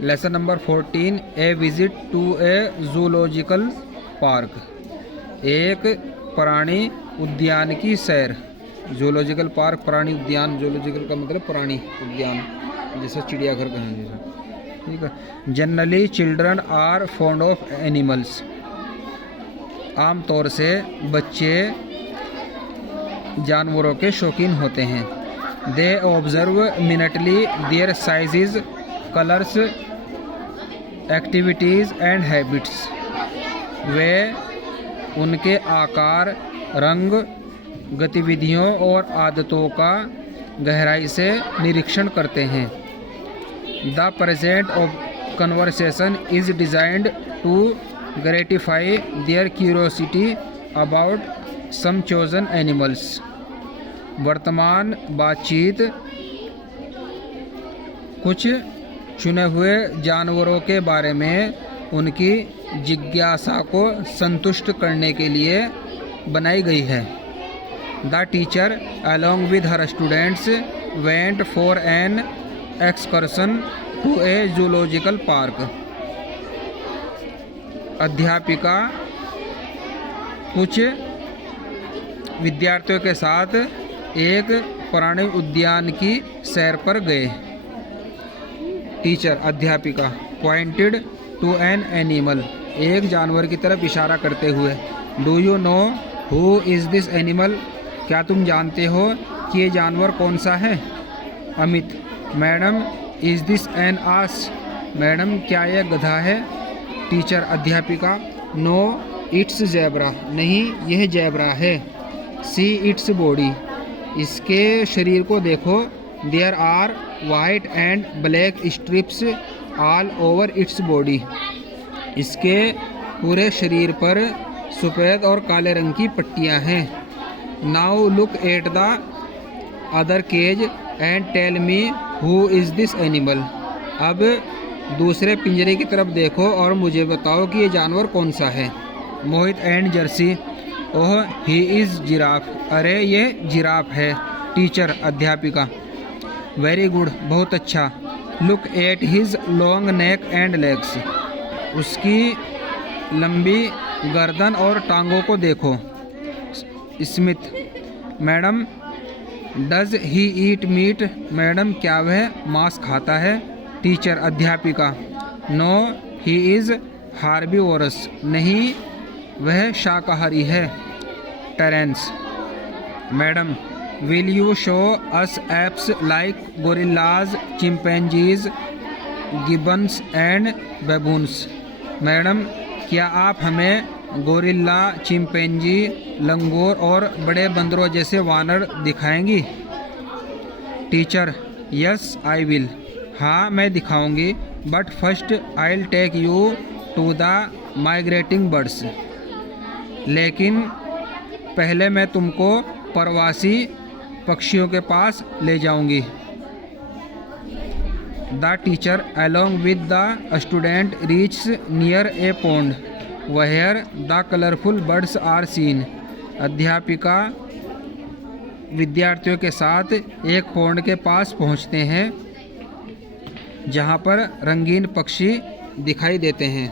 Lesson number 14 A visit to a zoological park. एक प्राणी उद्यान की सैर। जूलॉजिकल पार्क प्राणी उद्यान, जूलॉजिकल का मतलब प्राणी उद्यान, जैसे चिड़ियाघर कहें जैसा, ठीक है। Generally children are fond of animals. आमतौर से बच्चे जानवरों के शौकीन होते हैं। They observe minutely their sizes, colours, activities and habits. वे उनके आकार, रंग, गतिविधियों और आदतों का गहराई से निरीक्षण करते हैं। The present of conversation is designed to gratify their curiosity about some chosen animals. वर्तमान बातचीत कुछ चुने हुए जानवरों के बारे में उनकी जिज्ञासा को संतुष्ट करने के लिए बनाई गई है। The teacher along with her students went for an excursion to a zoological park. अध्यापिका कुछ विद्यार्थियों के साथ एक प्राणी उद्यान की सैर पर गए। टीचर अध्यापिका पॉइंटेड टू एन एनिमल, एक जानवर की तरफ इशारा करते हुए। Do you know who is this animal, क्या तुम जानते हो कि ये जानवर कौन सा है। Amit madam is this an ass, madam क्या यह गधा है। टीचर अध्यापिका नो इट्स जेब्रा, नहीं यह जेब्रा है। सी इट्स बॉडी, इसके शरीर को देखो। There are white and black stripes all over its body, इसके पूरे शरीर पर सफ़ेद और काले रंग की पट्टियां हैं। Now look at the other cage and tell me who is this animal. अब दूसरे पिंजरे की तरफ देखो और मुझे बताओ कि ये जानवर कौन सा है। Mohit and Jersey oh he is giraffe, अरे ये जिराफ है। टीचर अध्यापिका वेरी गुड, बहुत अच्छा। Look at his long neck and legs, उसकी लंबी गर्दन और टांगों को देखो। Smith madam does he eat meat, madam क्या वह मांस खाता है। टीचर अध्यापिका नो ही इज़ हार्बीवोरस, नहीं वह शाकाहारी है। Terence madam will you show us apes like gorillas, chimpanzees, gibbons and baboons, madam क्या आप हमें गोरिल्ला, चिंपैंजी, लंगूर और बड़े बंदरों जैसे वानर दिखाएंगी। टीचर यस आई विल, हाँ मैं दिखाऊंगी, but first I will take you to the migrating birds, लेकिन पहले मैं तुमको प्रवासी पक्षियों के पास ले जाऊंगी। The teacher along with the student reaches near a pond where the colourful birds are seen. अध्यापिका विद्यार्थियों के साथ एक पॉन्ड के पास पहुंचते हैं जहां पर रंगीन पक्षी दिखाई देते हैं।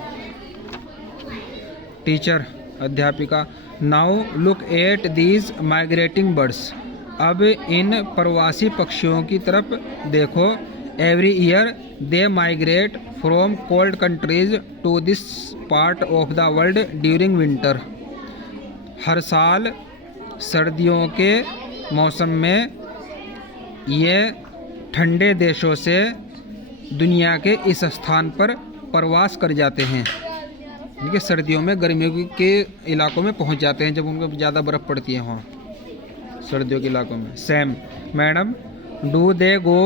टीचर अध्यापिका now look at these migrating birds, अब इन प्रवासी पक्षियों की तरफ देखो। Every year they migrate from cold countries to this part of the world during winter. हर साल सर्दियों के मौसम में ये ठंडे देशों से दुनिया के इस स्थान पर प्रवास कर जाते हैं। ठीक है, सर्दियों में गर्मियों के इलाकों में पहुंच जाते हैं जब उनको ज़्यादा बर्फ़ पड़ती है वहाँ सर्दियों के इलाकों में। Sam madam do they go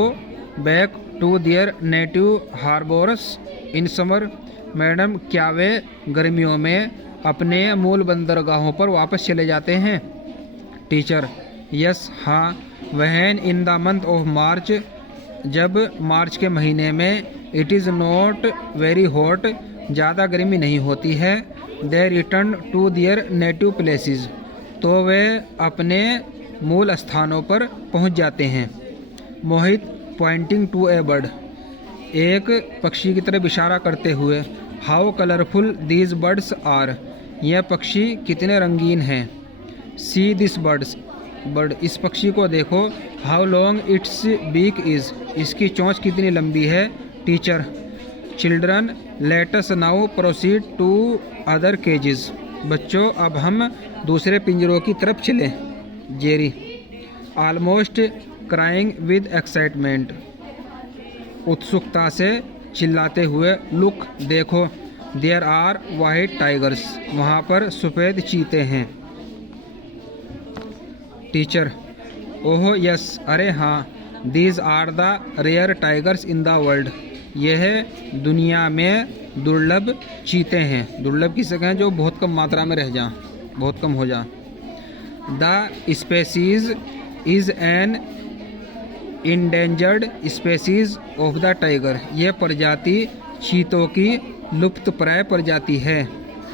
back to their native harbours in summer, madam क्या वे गर्मियों में अपने मूल बंदरगाहों पर वापस चले जाते हैं। टीचर यस हाँ, when in the month of March, जब मार्च के महीने में it is not very hot, ज़्यादा गर्मी नहीं होती है। They return to their native places, तो वे अपने मूल स्थानों पर पहुंच जाते हैं। Mohit pointing to a bird, एक पक्षी की तरफ इशारा करते हुए। How colourful these birds are, यह पक्षी कितने रंगीन हैं। सी दिस बर्ड, इस पक्षी को देखो। How long its beak is, इसकी चोंच कितनी लंबी है। Teacher, children let us now proceed to other cages, बच्चों अब हम दूसरे पिंजरों की तरफ चलें। Jerry, almost crying with excitement, उत्सुकता से चिल्लाते हुए। लुक, देखो। देयर आर वाइट टाइगर्स, वहाँ पर सफ़ेद चीते हैं। टीचर, ओह यस, अरे हाँ। These are the rare tigers in the world, यह दुनिया में दुर्लभ चीते हैं। दुर्लभ किसे कहें, जो बहुत कम मात्रा में रह जाएं, बहुत कम हो जाएं। The species is an endangered species of the tiger, यह प्रजाति चीतों की लुप्तप्राय प्रजाति है,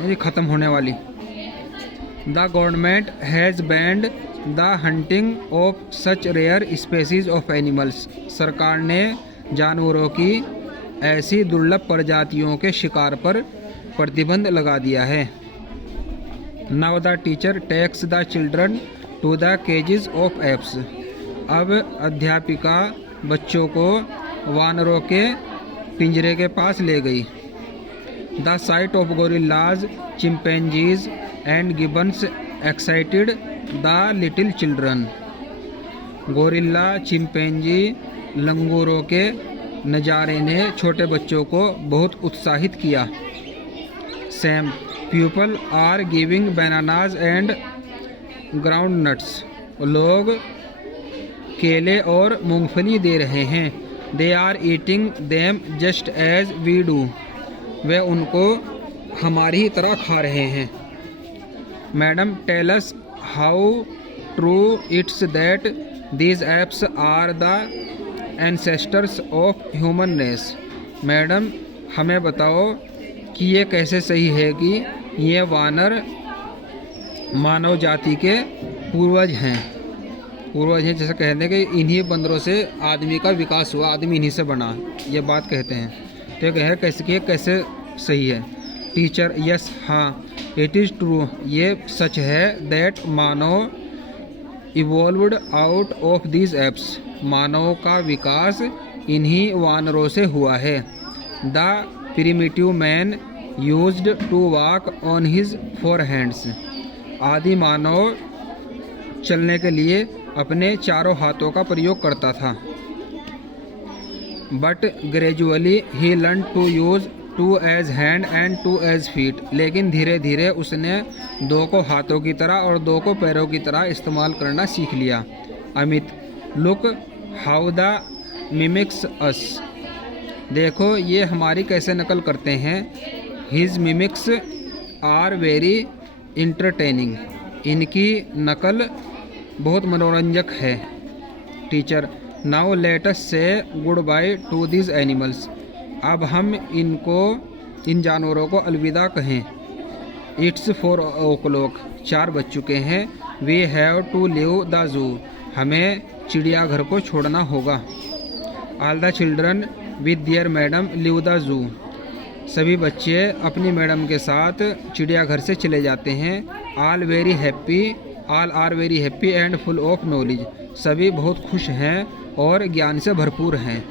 ये ख़त्म होने वाली। The government has banned the hunting of such rare species of animals, सरकार ने जानवरों की ऐसी दुर्लभ प्रजातियों के शिकार पर प्रतिबंध लगा दिया है। Now the teacher takes the children to the cages of apes, अब अध्यापिका बच्चों को वानरों के पिंजरे के पास ले गई। The sight of gorillas, chimpanzees and gibbons excited the little children, gorilla, chimpanzee, लंगूरों के नज़ारे ने छोटे बच्चों को बहुत उत्साहित किया। Sam, people are giving bananas and groundnuts, लोग केले और मूंगफली दे रहे हैं। They are eating them just as we do, वे उनको हमारी ही तरह खा रहे हैं। Madam, tell us how true it's that these apes are the ancestors of human race, madam हमें बताओ कि ये कैसे सही है कि ये वानर मानव जाति के पूर्वज हैं। जैसे कहते हैं कि इन्हीं बंदरों से आदमी का विकास हुआ, आदमी इन्हीं से बना, ये बात कहते हैं। तो ये कहे कैसे कि कैसे सही है। टीचर, यस, हाँ, इट इज़ ट्रू, ये सच है। दैट मानव evolved out of these apes, मानव का विकास इन्हीं वानरों से हुआ है। The primitive man used to walk on his four hands, आदि मानव चलने के लिए अपने चारों हाथों का प्रयोग करता था। But gradually he learn to use two as hand and two as feet, लेकिन धीरे धीरे उसने दो को हाथों की तरह और दो को पैरों की तरह इस्तेमाल करना सीख लिया। Amit, look how the mimics us, देखो ये हमारी कैसे नकल करते हैं। His mimics are very entertaining, इनकी नकल बहुत मनोरंजक है। टीचर, नाउ लेट अस से good by two this animals, अब हम इन जानवरों को अलविदा कहें। इट्स 4 o'clock, 4 बज चुके हैं। We have to leave the zoo, हमें चिड़ियाघर को छोड़ना होगा। All the children with their madam leave the zoo, सभी बच्चे अपनी मैडम के साथ चिड़ियाघर से चले जाते हैं। All are very happy and full of knowledge, सभी बहुत खुश हैं और ज्ञान से भरपूर हैं।